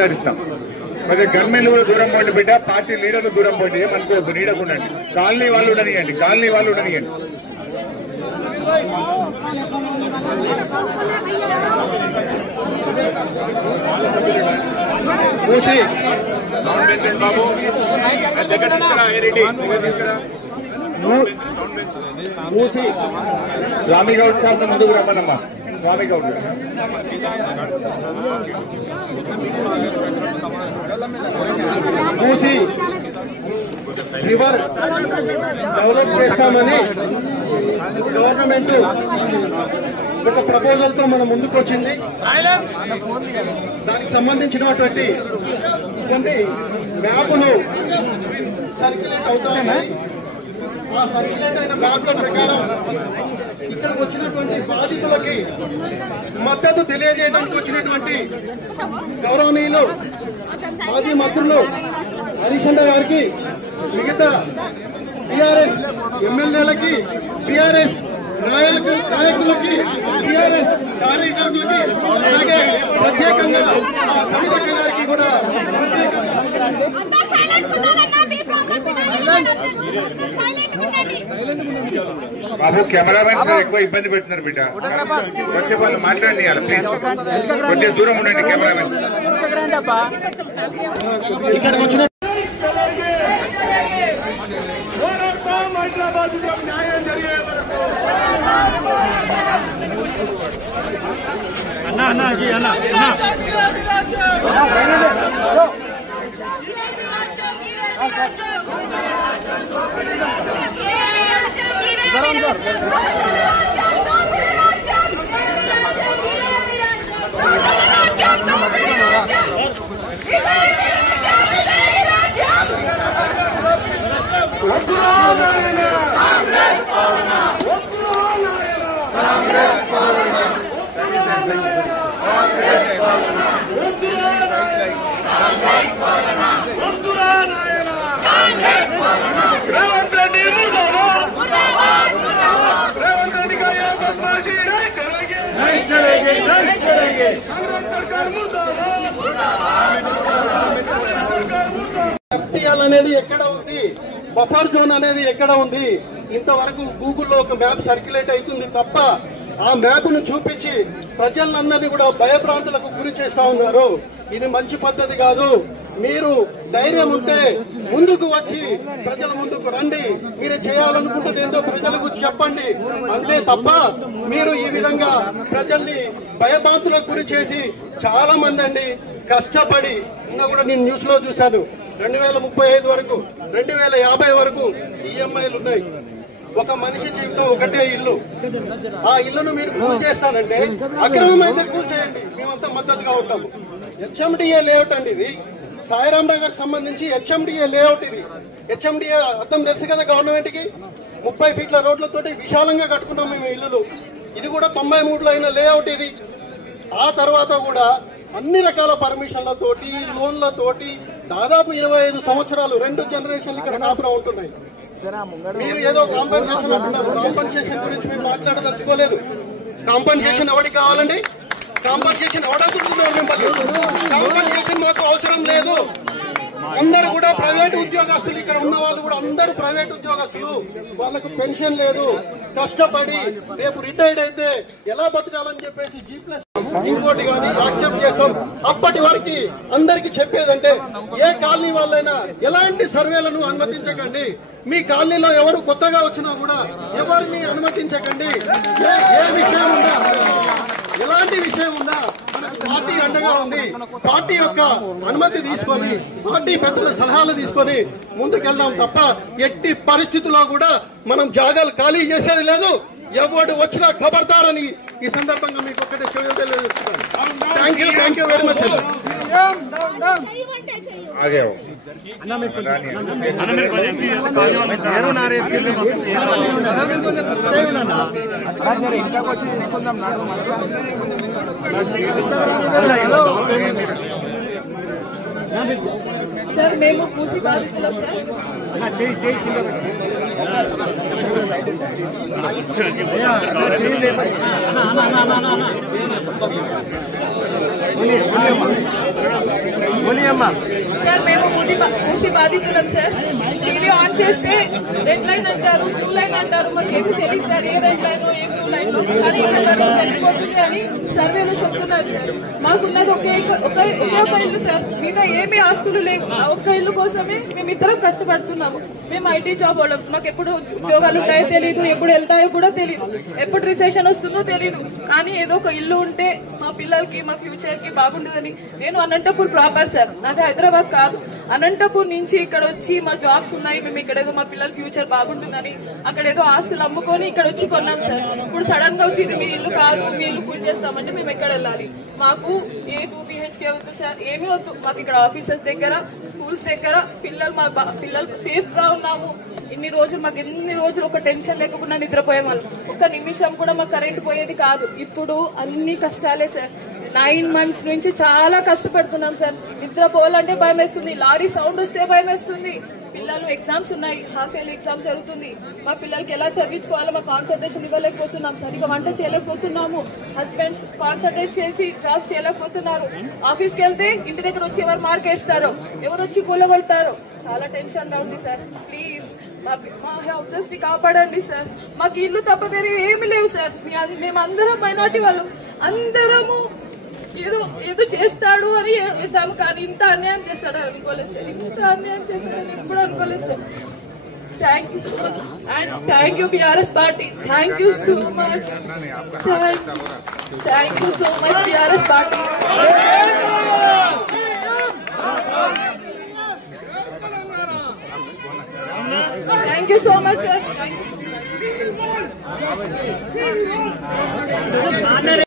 మాట్లాడిస్తాం. మరి గవర్నమెంట్ కూడా దూరం పోండి బిడ్డ, పార్టీ లీడర్లు దూరం పోండి, ఏమనుకోవద్దు, నీడకుండండి. కాలనీ వాళ్ళు ఉండనియండి, కాలనీ వాళ్ళు ఉండనియండి. స్వామి గౌడ్ సార్ ముందుకు రమ్మనమ్మా. స్వామి గౌడ్ మూసి రివర్ డెవలప్ చేస్తామని గవర్నమెంట్ ఒక ప్రపోజల్ తో మన ముందుకు వచ్చింది. దానికి సంబంధించినటువంటి కొన్ని మ్యాప్లు సర్క్యులేట్ అవుతాయి. ఆ సర్క్యులేట్ అయిన మ్యాప్ల ప్రకారం ఇక్కడికి వచ్చినటువంటి బాధితులకి మద్దతు తెలియజేయడానికి వచ్చినటువంటి గౌరవనీయులు మాజీ మంత్రులు హరీశ్చంద్ర గారికి, మిగతా టీఆర్ఎస్ ఎమ్మెల్యేలకి, టీఆర్ఎస్ నాయకులకి, టీఆర్ఎస్ కార్యకర్తలకి, అలాగే ప్రత్యేకంగా సమితక్క గారికి కూడా బాబు కెమెరామెన్స్ ఎక్కువ ఇబ్బంది పెడుతున్నారు బిడ్డ, వచ్చే వాళ్ళు మాట్లాడియాలి ప్లీజ్, కొద్దిగా దూరం ఉండండి కెమెరామెన్స్. ఇక్కడికి వచ్చిన ఎఫ్టీఎల్ అనేది ఎక్కడ ఉంది, బఫర్ జోన్ అనేది ఎక్కడ ఉంది, ఇంతవరకు గూగుల్లో ఒక మ్యాప్ సర్క్యులేట్ అవుతుంది తప్ప ఆ మ్యాప్ ను చూపించి ప్రజలందరినీ కూడా భయభ్రాంతులకు గురి చేస్తా ఉన్నారు. ఇది మంచి పద్ధతి కాదు. మీరు ధైర్యం ఉంటే ముందుకు వచ్చి ప్రజల ముందుకు రండి. మీరు చేయాలనుకుంటుంది ఏంటో ప్రజలకు చెప్పండి. అంతే తప్ప మీరు ఈ విధంగా ప్రజల్ని భయభ్రాంతులకు గురి చేసి చాలా మంది అండి కష్టపడి, ఇంకా కూడా నేను న్యూస్ లో చూశాను, 2035 వరకు 2050 వరకు ఈఎంఐలు ఉన్నాయి. ఒక మనిషి జీవితం ఒకటే ఇల్లు. ఆ ఇల్లును మీరు కూల్ చేస్తానంటే అక్రమం అయితే కూల్ చేయండి, మేమంతా మద్దతుగా ఉంటాము. హెచ్ఎండిఏ లేఅవుట్ అండి ఇది, సాయిరాం నగర్ సంబంధించి హెచ్ఎండిఏ లేఅవుట్ ఇది. హెచ్ఎండిఏ అర్థం తెలుసు కదా గవర్నమెంట్ కి. 30 ఫీట్ల రోడ్లతోటి విశాలంగా కట్టుకున్నాం మేము ఇల్లులు. ఇది కూడా 93లో అయిన లేఅవుట్ ఇది. ఆ తర్వాత కూడా అన్ని రకాల పర్మిషన్లతోటి, లోన్లతోటి దాదాపు 25 సంవత్సరాలు 2 జనరేషన్లు ఇక్కడ కాపురం ఉంటున్నాయి. మీరు ఏదో కాంపన్సేషన్ అంటున్నారు. కాంపన్సేషన్ గురించి మీరు మాట్లాడదలుచుకోలేదు. కాంపన్సేషన్ ఎవరికి కావాలండి? కాంపన్సేషన్ ఎవడవుతున్నారు మిమ్మల్ని? కాంపన్సేషన్ మాకు అవసరం లేదు. అందరూ కూడా ప్రైవేట్ ఉద్యోగస్తులు, ఇక్కడ ఉన్న వాళ్ళు కూడా అందరూ ప్రైవేట్ ఉద్యోగస్తులు. వాళ్ళకు పెన్షన్ లేదు. కష్టపడి రేపు రిటైర్డ్ అయితే ఎలా బతకాలని చెప్పేసి G+ ఇంకోటి కానీ యాక్సెప్ట్ చేస్తాం. అప్పటి వరకు అందరికి చెప్పేదంటే ఏ కాలనీ వాళ్ళైనా ఎలాంటి సర్వేలను అనుమతించకండి. మీ కాలనీలో ఎవరు కొత్తగా వచ్చినా కూడా ఎవరిని అనుమతించకండి. ఏ విషయం ఉన్నా, ఎలాంటి విషయం ఉన్నా పార్టీ అండగా ఉంది. పార్టీ యొక్క అనుమతి తీసుకొని, పార్టీ పెద్దల సలహాలు తీసుకొని ముందుకెళ్దాం తప్ప ఎట్టి పరిస్థితుల్లో కూడా మనం జాగాలు ఖాళీ చేసేది లేదు. ఎవడు వచ్చినా ఖబర్దారని ఈ సందర్భంగా మీకు ఒక్కటే తెలియజేస్తున్నాను. Thank you very much. Sir మేము పూసి బాధితులం సార్. సార్ మేము మూసి బాధితులం సార్. టీవీ ఆన్ చేస్తే రెడ్ లైన్ అంటారు, బ్లూ లైన్ అంటారు, మాకు ఏమి తెలియదు సార్ ఏ రెడ్ లైన్ ఏ బ్లూ లైన్ కానీ ఇక్కడ వరకు వెళ్ళిపోతుంది అని సర్వేలో చెప్తున్నారు సార్. మాకున్నది ఒక ఇల్లు సార్, మీద ఏమీ ఆస్తులు లేవు. ఆ ఒక్క ఇల్లు కోసమే మేమిద్దరం కష్టపడుతున్నాము. మేము ఐటీ జాబ్ హోల్డర్స్, మాకు ఎప్పుడు ఉద్యోగాలు ఉంటాయో తెలియదు, ఎప్పుడు వెళ్తాయో కూడా తెలియదు, ఎప్పుడు రిసెషన్ వస్తుందో తెలియదు. కానీ ఏదో ఒక ఇల్లు ఉంటే మా పిల్లలకి మా ఫ్యూచర్ కి బాగుంటుందని. నేను అనంతపూర్ ప్రాపర్ సార్, నాది హైదరాబాద్ కాదు. అనంతపూర్ నుంచి ఇక్కడ వచ్చి మా జాబ్స్ ఉన్నాయి, మేము ఇక్కడ ఏదో మా పిల్లల ఫ్యూచర్ బాగుంటుందని అక్కడ ఏదో ఆస్తులు అమ్ముకొని ఇక్కడ వచ్చి కొన్నాం సార్. ఇప్పుడు సడన్ గా వచ్చి ఇది మీ ఇల్లు కాదు, మీ ఇల్లు పూజ చేస్తామంటే మేము ఎక్కడ వెళ్ళాలి? మాకు ఏ 2 BHK వద్దు సార్, ఏమీ వద్దు. మాకు ఇక్కడ ఆఫీసెస్ దగ్గర, స్కూల్స్ దగ్గర మా పిల్లలు సేఫ్ గా ఉన్నాము. ఎన్ని రోజులు ఒక టెన్షన్ లేకుండా నిద్రపోయే వాళ్ళం. ఒక్క నిమిషం కూడా మాకు కరెంట్ పోయేది కాదు. ఇప్పుడు అన్ని కష్టాలే సార్. 9 months నుంచి చాలా కష్టపడుతున్నాం సార్. నిద్రపోవాలంటే భయం వేస్తుంది, లారీ సౌండ్ వస్తే భయం వేస్తుంది. పిల్లలు ఎగ్జామ్స్ ఉన్నాయి, హాఫ్ ఇయర్లీ ఎగ్జామ్ జరుగుతుంది. మా పిల్లలకి ఎలా చదివించుకోవాలో మా కాన్సన్ట్రేషన్ ఇవ్వలేకపోతున్నాం సార్. ఇక వంట చేయలేకపోతున్నాము. హస్బెండ్స్ కాన్సన్ట్రేట్ చేసి జాబ్స్ చేయలేకపోతున్నారు. ఆఫీస్కి వెళ్తే ఇంటి దగ్గర వచ్చి ఎవరు మార్క్ వేస్తారో, ఎవరు వచ్చి కూలగొడతారో, చాలా టెన్షన్ గా ఉంది సార్. ప్లీజ్ మా హౌసెస్ ని కాపాడండి సార్. మాకు ఇల్లు తప్ప వేరే ఏమి లేవు సార్. మేమందరం మైనార్టీ వాళ్ళం, అందరము ఏదో చేస్తాడు అని వేసాము, కానీ ఇంత అన్యాయం చేస్తాడు అనుకోలేదు సార్. ఇంత అన్యాయం చేస్తాడని ఎప్పుడు అనుకోలేదు sir. Thank you and thank you BRS party. Thank you so much, thank you so much BRS party. Thank you so much sir. Thank you.